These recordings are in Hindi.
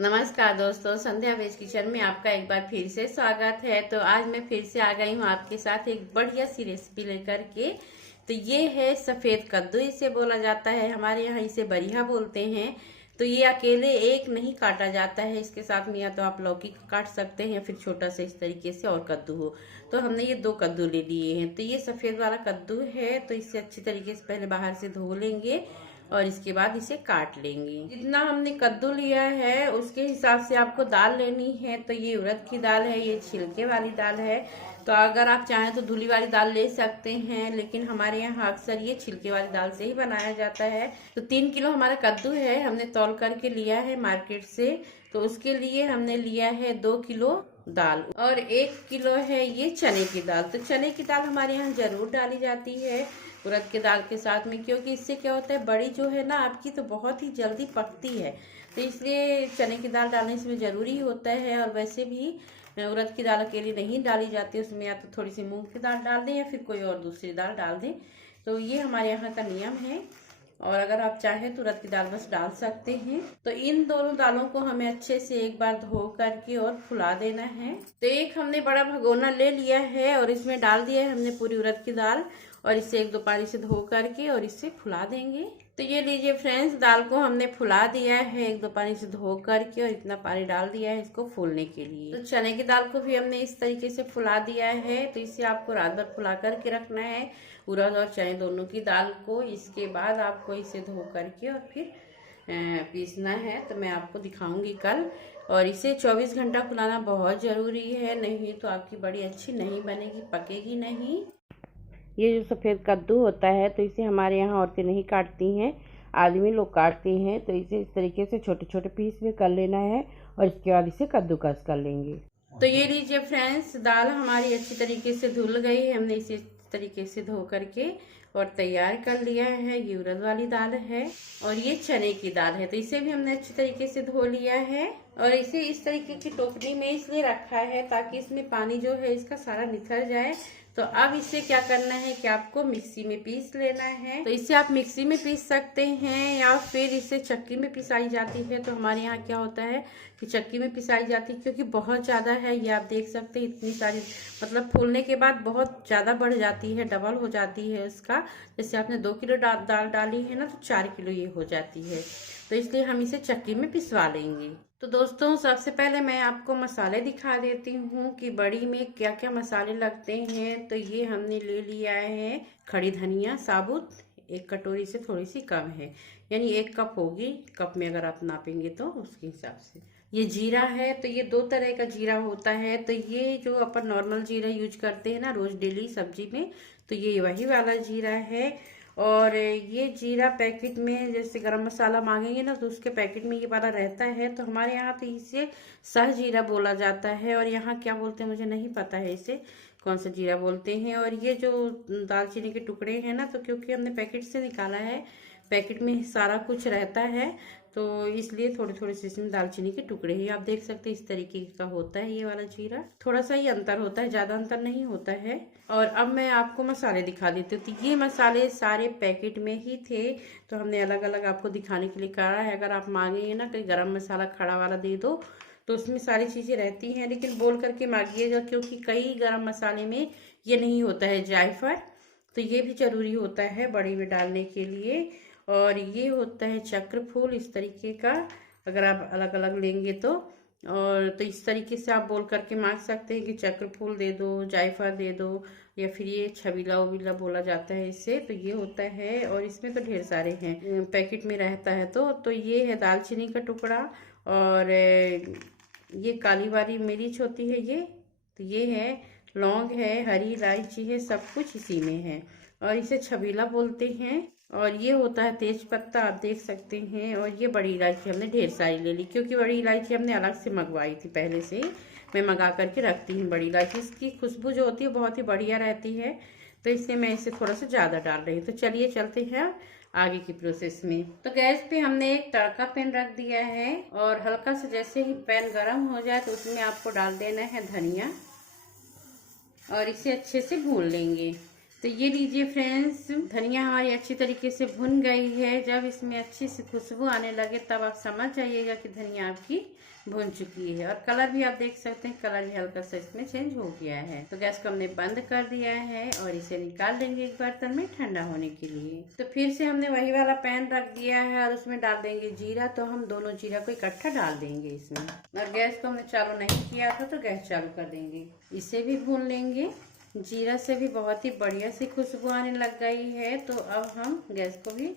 नमस्कार दोस्तों, संध्या वेज किचन में आपका एक बार फिर से स्वागत है। तो आज मैं फिर से आ गई हूँ आपके साथ एक बढ़िया सी रेसिपी लेकर के। तो ये है सफ़ेद कद्दू, इसे बोला जाता है, हमारे यहाँ इसे बरिहा बोलते हैं। तो ये अकेले एक नहीं काटा जाता है, इसके साथ में या तो आप लौकी काट सकते हैं या फिर छोटा सा इस तरीके से और कद्दू हो। तो हमने ये 2 कद्दू ले लिए हैं। तो ये सफ़ेद वाला कद्दू है, तो इसे अच्छी तरीके से पहले बाहर से धो लेंगे और इसके बाद इसे काट लेंगे। जितना हमने कद्दू लिया है उसके हिसाब से आपको दाल लेनी है। तो ये उड़द की दाल है, ये छिलके वाली दाल है। तो अगर आप चाहें तो धुली वाली दाल ले सकते हैं, लेकिन हमारे यहाँ अक्सर ये छिलके वाली दाल से ही बनाया जाता है। तो 3 किलो हमारा कद्दू है, हमने तौल करके लिया है मार्केट से। तो उसके लिए हमने लिया है 2 किलो दाल और 1 किलो है ये चने की दाल। तो चने की दाल हमारे यहाँ जरूर डाली जाती है उड़द के दाल के साथ में, क्योंकि इससे क्या होता है, बड़ी जो है ना आपकी तो बहुत ही जल्दी पकती है। तो इसलिए चने की दाल डालने इसमें ज़रूरी होता है। और वैसे भी उड़द की दाल अकेली नहीं डाली जाती, उसमें या तो थोड़ी सी मूंग की दाल डाल दें या फिर कोई और दूसरी दाल डाल दें। तो ये हमारे यहाँ का नियम है। और अगर आप चाहें तो उड़द की दाल बस डाल सकते हैं। तो इन दोनों दालों को हमें अच्छे से एक बार धो करके और फुला देना है। तो एक हमने बड़ा भगोना ले लिया है और इसमें डाल दिया है हमने पूरी उड़द की दाल और इसे 1-2 पानी से धो करके और इसे फुला देंगे। तो ये लीजिए फ्रेंड्स, दाल को हमने फुला दिया है 1-2 पानी से धो करके और इतना पानी डाल दिया है इसको फूलने के लिए। तो चने की दाल को भी हमने इस तरीके से फुला दिया है। तो इसे आपको रात भर फुला करके रखना है, उड़द और चने दोनों की दाल को। इसके बाद आपको इसे धो करके और फिर पीसना है। तो मैं आपको दिखाऊंगी कल। और इसे 24 घंटा फुलाना बहुत ज़रूरी है, नहीं तो आपकी बड़ी अच्छी नहीं बनेगी, पकेगी नहीं। ये जो सफ़ेद कद्दू होता है तो इसे हमारे यहाँ औरतें नहीं काटती हैं, आदमी लोग काटते हैं। तो इसे इस तरीके से छोटे छोटे पीस में कर लेना है और इसके बाद इसे कद्दूकस कर लेंगे। तो ये लीजिए फ्रेंड्स, दाल हमारी अच्छी तरीके से धुल गई है। हमने इसे इस तरीके से धो करके और तैयार कर लिया है। ये उड़द वाली दाल है और ये चने की दाल है। तो इसे भी हमने अच्छी तरीके से धो लिया है और इसे इस तरीके की टोकरी में इसलिए रखा है ताकि इसमें पानी जो है इसका सारा निकल जाए। तो अब इसे क्या करना है कि आपको मिक्सी में पीस लेना है। तो इसे आप मिक्सी में पीस सकते हैं या फिर इसे चक्की में पिसाई जाती है। तो हमारे यहाँ क्या होता है कि चक्की में पिसाई जाती है, क्योंकि बहुत ज़्यादा है। ये आप देख सकते हैं इतनी सारी, मतलब फूलने के बाद बहुत ज़्यादा बढ़ जाती है, डबल हो जाती है इसका। जैसे आपने 2 किलो दाल डाली है ना, तो 4 किलो ये हो जाती है। तो इसलिए हम इसे चक्की में पिसवा लेंगे। तो दोस्तों, सबसे पहले मैं आपको मसाले दिखा देती हूँ कि बड़ी में क्या क्या मसाले लगते हैं। तो ये हमने ले लिया है खड़ी धनिया साबुत, 1 कटोरी से थोड़ी सी कम है, यानी 1 कप होगी। कप में अगर आप नापेंगे तो उसके हिसाब से। ये जीरा है, तो ये 2 तरह का जीरा होता है। तो ये जो अपन नॉर्मल जीरा यूज करते हैं ना रोज डेली सब्जी में, तो ये वही वाला जीरा है। और ये जीरा पैकेट में, जैसे गरम मसाला मांगेंगे ना तो उसके पैकेट में ये वाला रहता है। तो हमारे यहाँ तो इसे सह जीरा बोला जाता है, और यहाँ क्या बोलते हैं मुझे नहीं पता है इसे कौन सा जीरा बोलते हैं। और ये जो दालचीनी के टुकड़े हैं ना, तो क्योंकि हमने पैकेट से निकाला है, पैकेट में सारा कुछ रहता है, तो इसलिए थोड़े थोड़े से इसमें दालचीनी के टुकड़े हैं। आप देख सकते हैं इस तरीके का होता है ये वाला जीरा। थोड़ा सा ही अंतर होता है, ज़्यादा अंतर नहीं होता है। और अब मैं आपको मसाले दिखा देती हूँ। तो ये मसाले सारे पैकेट में ही थे, तो हमने अलग अलग आपको दिखाने के लिए कहा है। अगर आप मांगेंगे ना कि गरम मसाला खड़ा वाला दे दो, तो उसमें सारी चीज़ें रहती हैं, लेकिन बोल करके मांगिएगा, क्योंकि कई गरम मसाले में ये नहीं होता है जायफल। तो ये भी ज़रूरी होता है बड़ी में डालने के लिए। और ये होता है चक्र फूल, इस तरीके का, अगर आप अलग अलग लेंगे तो। और तो इस तरीके से आप बोल करके मांग सकते हैं कि चक्र फूल दे दो, जायफल दे दो, या फिर ये छबीला उबीला बोला जाता है इसे। तो ये होता है, और इसमें तो ढेर सारे हैं, पैकेट में रहता है। तो ये है दालचीनी का टुकड़ा, और ये काली वाली मिर्च होती है ये, तो ये है लौंग है, हरी इलायची है, सब कुछ इसी में है, और इसे छबीला बोलते हैं। और ये होता है तेज पत्ता, आप देख सकते हैं। और ये बड़ी इलायची हमने ढेर सारी ले ली, क्योंकि बड़ी इलायची हमने अलग से मंगवाई थी पहले से। मैं मंगा करके रखती हूँ बड़ी इलायची, इसकी खुशबू जो होती है बहुत ही बढ़िया रहती है। तो इससे मैं इसे थोड़ा सा ज़्यादा डाल रही हूँ। तो चलिए चलते हैं आगे की प्रोसेस में। तो गैस पे हमने एक तड़का पैन रख दिया है, और हल्का सा जैसे ही पैन गर्म हो जाए तो उसमें आपको डाल देना है धनिया, और इसे अच्छे से भून लेंगे। तो ये लीजिए फ्रेंड्स, धनिया हमारी अच्छी तरीके से भुन गई है। जब इसमें अच्छी सी खुशबू आने लगे तब आप समझ जाइएगा कि धनिया आपकी भून चुकी है। और कलर भी आप देख सकते हैं, कलर भी हल्का सा इसमें चेंज हो गया है। तो गैस को हमने बंद कर दिया है और इसे निकाल देंगे एक बर्तन में ठंडा होने के लिए। तो फिर से हमने वही वाला पैन रख दिया है और उसमें डाल देंगे जीरा। तो हम दोनों जीरा को इकट्ठा डाल देंगे इसमें। और गैस को हमने चालू नहीं किया था तो गैस चालू कर देंगे। इसे भी भून लेंगे। जीरा से भी बहुत ही बढ़िया सी खुशबू आने लग गई है। तो अब हम गैस को भी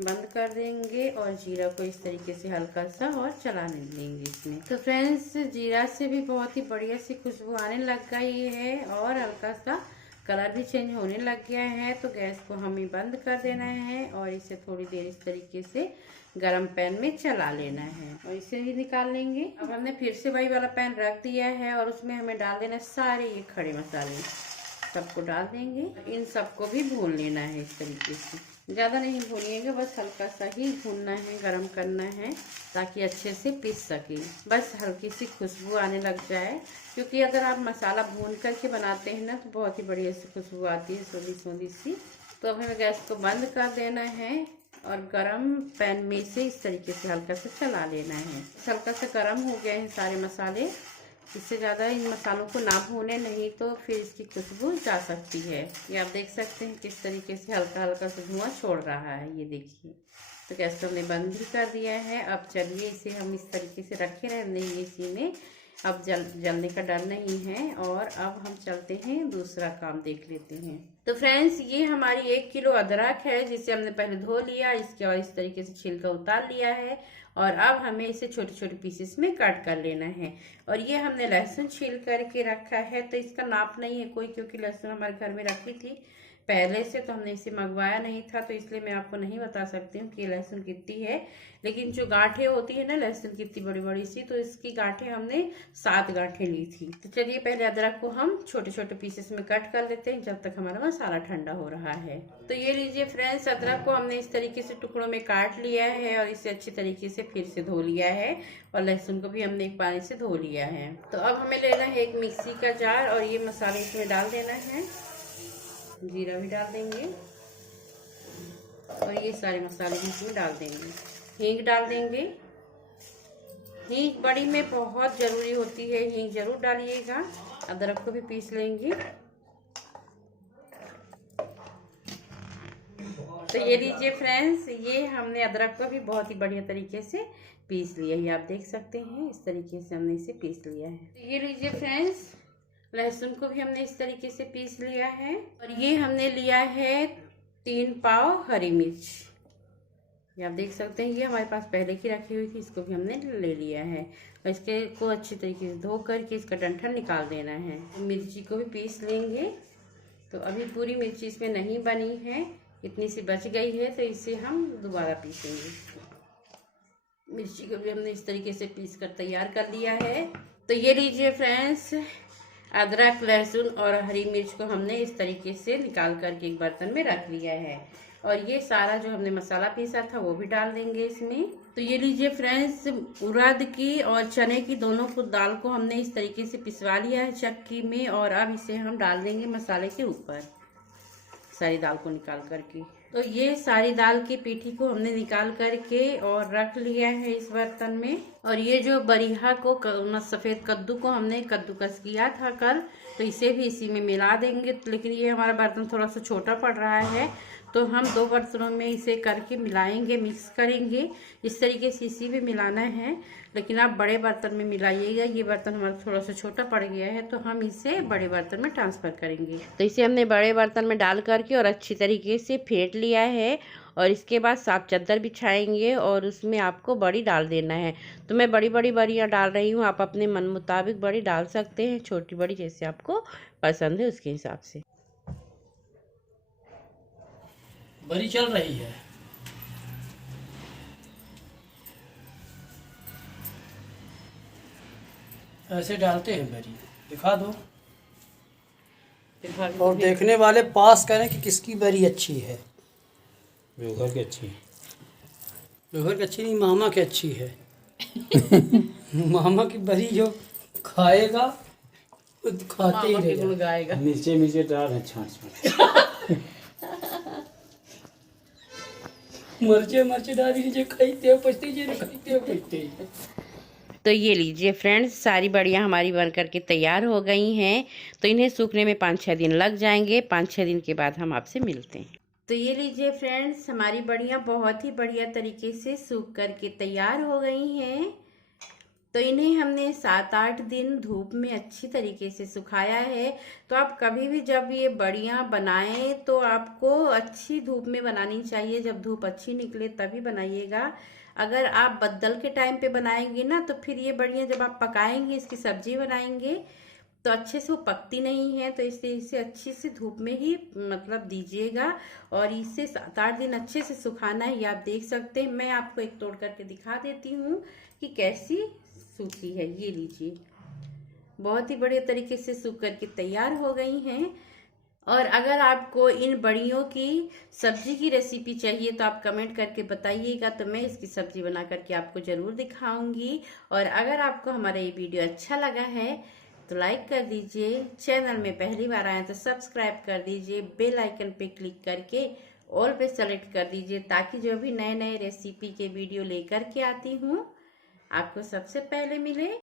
बंद कर देंगे और जीरा को इस तरीके से हल्का सा और चलाने देंगे इसमें। तो फ्रेंड्स, जीरा से भी बहुत ही बढ़िया सी खुशबू आने लग गई है और हल्का सा कलर भी चेंज होने लग गया है। तो गैस को हमें बंद कर देना है और इसे थोड़ी देर इस तरीके से गरम पैन में चला लेना है और इसे भी निकाल लेंगे। अब हमने फिर से वही वाला पैन रख दिया है और उसमें हमें डाल देना सारे ये खड़े मसाले, सबको डाल देंगे। इन सबको भी भून लेना है इस तरीके से। ज़्यादा नहीं भूनिएगा, बस हल्का सा ही भूनना है, गरम करना है ताकि अच्छे से पीस सके। बस हल्की सी खुशबू आने लग जाए, क्योंकि अगर आप मसाला भून करके बनाते हैं ना तो बहुत ही बढ़िया सी खुशबू आती है, सोंधी सोंधी सी। तो अब हमें गैस को बंद कर देना है और गरम पैन में से इस तरीके से हल्का सा चला लेना है। हल्का सा गरम हो गए हैं सारे मसाले। इससे ज़्यादा इन मसालों को ना भूने, नहीं तो फिर इसकी खुशबू जा सकती है। ये आप देख सकते हैं किस तरीके से हल्का हल्का सा धुआं छोड़ रहा है, ये देखिए। तो गैस को हमने बंद भी कर दिया है। अब चलिए इसे हम इस तरीके से रखे रहने इसी में। अब जलने का डर नहीं है। और अब हम चलते हैं दूसरा काम देख लेते हैं। तो फ्रेंड्स, ये हमारी 1 किलो अदरक है जिसे हमने पहले धो लिया, इसके और इस तरीके से छिलका उतार लिया है। और अब हमें इसे छोटे छोटे पीसेस में कट कर लेना है। और ये हमने लहसुन छील करके रखा है। तो इसका नाप नहीं है कोई, क्योंकि लहसुन हमारे घर में रखी थी पहले से, तो हमने इसे मंगवाया नहीं था। तो इसलिए मैं आपको नहीं बता सकती हूँ कि लहसुन कितनी है। लेकिन जो गांठें होती है ना लहसुन कितनी बड़ी बड़ी सी, तो इसकी गांठें हमने 7 गांठें ली थी। तो चलिए पहले अदरक को हम छोटे छोटे पीसेस में कट कर लेते हैं जब तक हमारा मसाला ठंडा हो रहा है। तो ये लीजिए फ्रेंड्स, अदरक को हमने इस तरीके से टुकड़ों में काट लिया है और इसे अच्छी तरीके से फिर से धो लिया है। और लहसुन को भी हमने एक पानी से धो लिया है। तो अब हमें लेना है एक मिक्सी का जार और ये मसाले इसमें डाल देना है। जीरा भी डाल देंगे और ये सारे मसाले भी इसमें डाल देंगे। हींग डाल देंगे। हींग बड़ी में बहुत ज़रूरी होती है, हींग जरूर डालिएगा। अदरक को भी पीस लेंगे। तो ये लीजिए फ्रेंड्स, ये हमने अदरक को भी बहुत ही बढ़िया तरीके से पीस लिया है। ये आप देख सकते हैं इस तरीके से हमने इसे पीस लिया है। तो ये लीजिए फ्रेंड्स, लहसुन को भी हमने इस तरीके से पीस लिया है। और ये हमने लिया है 3 पाव हरी मिर्च। ये आप देख सकते हैं, ये हमारे पास पहले की रखी हुई थी, इसको भी हमने ले लिया है। और इसके को अच्छी तरीके से धो करके इसका डंठल निकाल देना है। मिर्ची को भी पीस लेंगे। तो अभी पूरी मिर्ची इसमें नहीं बनी है, इतनी सी बच गई है, तो इसे हम दोबारा पीसेंगे। मिर्ची को भी हमने इस तरीके से पीस कर तैयार कर लिया है। तो ये लीजिए फ्रेंड्स, अदरक, लहसुन और हरी मिर्च को हमने इस तरीके से निकाल करके एक बर्तन में रख लिया है। और ये सारा जो हमने मसाला पीसा था वो भी डाल देंगे इसमें। तो ये लीजिए फ्रेंड्स, उड़द की और चने की दोनों को दाल को हमने इस तरीके से पिसवा लिया है चक्की में। और अब इसे हम डाल देंगे मसाले के ऊपर, सारी दाल को निकाल करके। तो ये सारी दाल की पीठी को हमने निकाल करके और रख लिया है इस बर्तन में। और ये जो बरिहा को सफ़ेद कद्दू को हमने कद्दूकस किया था कल, तो इसे भी इसी में मिला देंगे। लेकिन ये हमारा बर्तन थोड़ा सा छोटा पड़ रहा है, तो हम 2 बर्तनों में इसे करके मिलाएंगे, मिक्स करेंगे। इस तरीके से इसी में मिलाना है, लेकिन आप बड़े बर्तन में मिलाइएगा। ये बर्तन हमारा थोड़ा सा छोटा पड़ गया है, तो हम इसे बड़े बर्तन में ट्रांसफ़र करेंगे। तो इसे हमने बड़े बर्तन में डाल करके और अच्छी तरीके से फेंट लिया है। और इसके बाद साफ चादर बिछाएंगे और उसमें आपको बड़ी डाल देना है। तो मैं बड़ी बड़ी बड़ियाँ डाल रही हूँ, आप अपने मन मुताबिक बड़ी डाल सकते हैं, छोटी बड़ी जैसे आपको पसंद है उसके हिसाब से। बड़ी चल रही है। ऐसे डालते हैं बड़ी, दिखा दो और देखने वाले पास करें कि किसकी बड़ी अच्छी है। बेघर की अच्छी है। बेघर की अच्छी नहीं, मामा की अच्छी है। मामा की बड़ी जो खाएगा वो खाते ही रहेगा। मिर्चे मिर्चे डाल है छाँट छाँट। मर्चे मर्चे डाली जो खाते हो पछते जो खाते हो पछते। तो ये लीजिए फ्रेंड्स, सारी बड़ियाँ हमारी बन करके तैयार हो गई हैं। तो इन्हें सूखने में 5-6 दिन लग जाएंगे। 5-6 दिन के बाद हम आपसे मिलते हैं। तो ये लीजिए फ्रेंड्स, हमारी बड़ियाँ बहुत ही बढ़िया तरीके से सूख करके तैयार हो गई हैं। तो इन्हें हमने 7-8 दिन धूप में अच्छी तरीके से सुखाया है। तो आप कभी भी जब ये बड़ियाँ बनाएं तो आपको अच्छी धूप में बनानी चाहिए। जब धूप अच्छी निकले तभी बनाइएगा। अगर आप बदल के टाइम पे बनाएंगे ना तो फिर ये बड़ियाँ जब आप पकाएंगे, इसकी सब्जी बनाएंगे तो अच्छे से वो पकती नहीं है। तो इसलिए इसे अच्छी से धूप में ही मतलब दीजिएगा और इसे 7-8 दिन अच्छे से सुखाना है। ये आप देख सकते हैं। मैं आपको एक तोड़ करके दिखा देती हूँ कि कैसी सूखी है। ये लीजिए, बहुत ही बढ़िया तरीके से सूख करके तैयार हो गई हैं। और अगर आपको इन बड़ियों की सब्जी की रेसिपी चाहिए तो आप कमेंट करके बताइएगा, तो मैं इसकी सब्जी बना करके आपको जरूर दिखाऊंगी। और अगर आपको हमारा ये वीडियो अच्छा लगा है तो लाइक कर दीजिए। चैनल में पहली बार आए तो सब्सक्राइब कर दीजिए। बेल आइकन पे क्लिक करके ऑल पे सेलेक्ट कर दीजिए, ताकि जो भी नए नए रेसिपी के वीडियो लेकर के आती हूँ आपको सबसे पहले मिले।